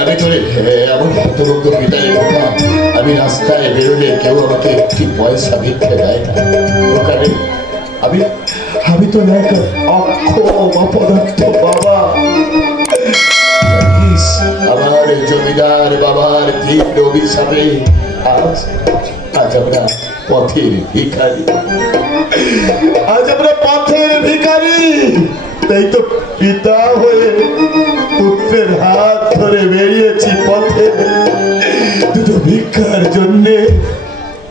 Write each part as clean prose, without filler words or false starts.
আমি করে এমন হতভুক্ত পিতার কথা, আমি রাস্তায় বেরোলে কেউ আমাকে একটি পয়সা ভিক্ষে দেয় না। ওখানে আমি তো অপদার্থ বাবা। আমার জমিদার বাবার তীব্র অভিশাপে আজ আমরা পথের ভিখারি। তাই তো পিতা হয়ে পুত্রের হাত ধরে বেরিয়েছি পথে দুটো ভিক্ষার জন্যে।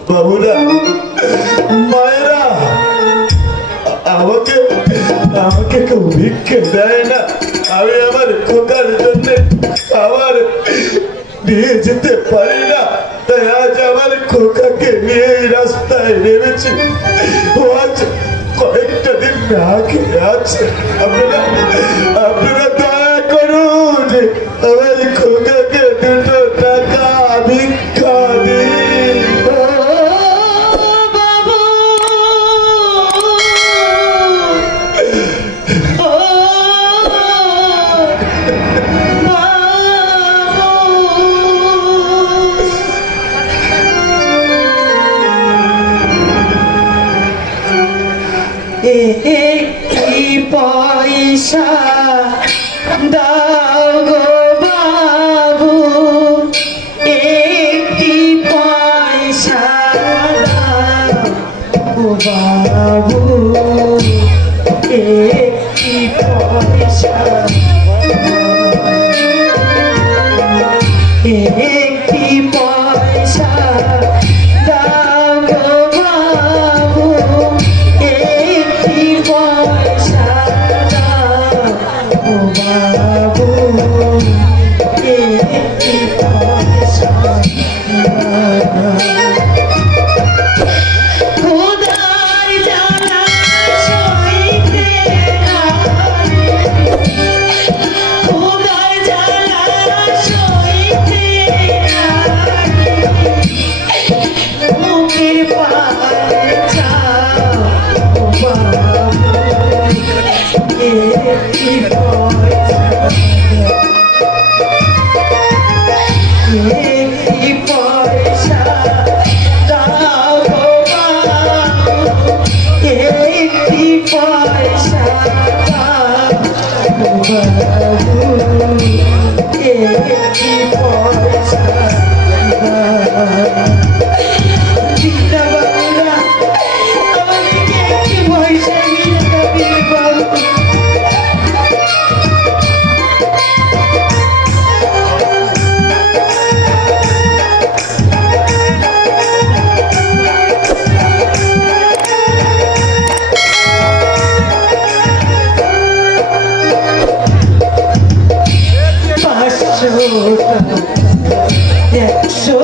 বাবুরা, মায়েরা, আমাকে কেউ ভিক্ষে দেয় না। আমি আমার খোকার জন্যে আমার নিয়ে যেতে পারি না, তাই আজ আমার খোকাকে নিয়ে রাস্তায় নেমেছি। আজ কয়েকটা দিন না খেয়ে আছে। আপনারা দয়া করুন, আমার খোকাকে দুটো টাকা ভিক্ষা দিন। পয়সা দাও গো বাবু, একটি পয়সা দাও বাবু, একটি পয়সা, একটি পয়সা দাও গো বাবু, একটি পয়সা দাও বাবু, একটি পয়সা খোদার জ্বালা সইতে পারি, খোদার জ্বালা সইতে পারি, মুখের পারে চাও বাবু, একটি পয়সা, একটি পয়সা দাও গো বাবু, একটি পয়সা দাও বাবু, একটি পয়সা দাও। চিন্তা বাবুরা, আমাদেরকে একটি পয়সা নিয়ে যাবে বাবু। একশো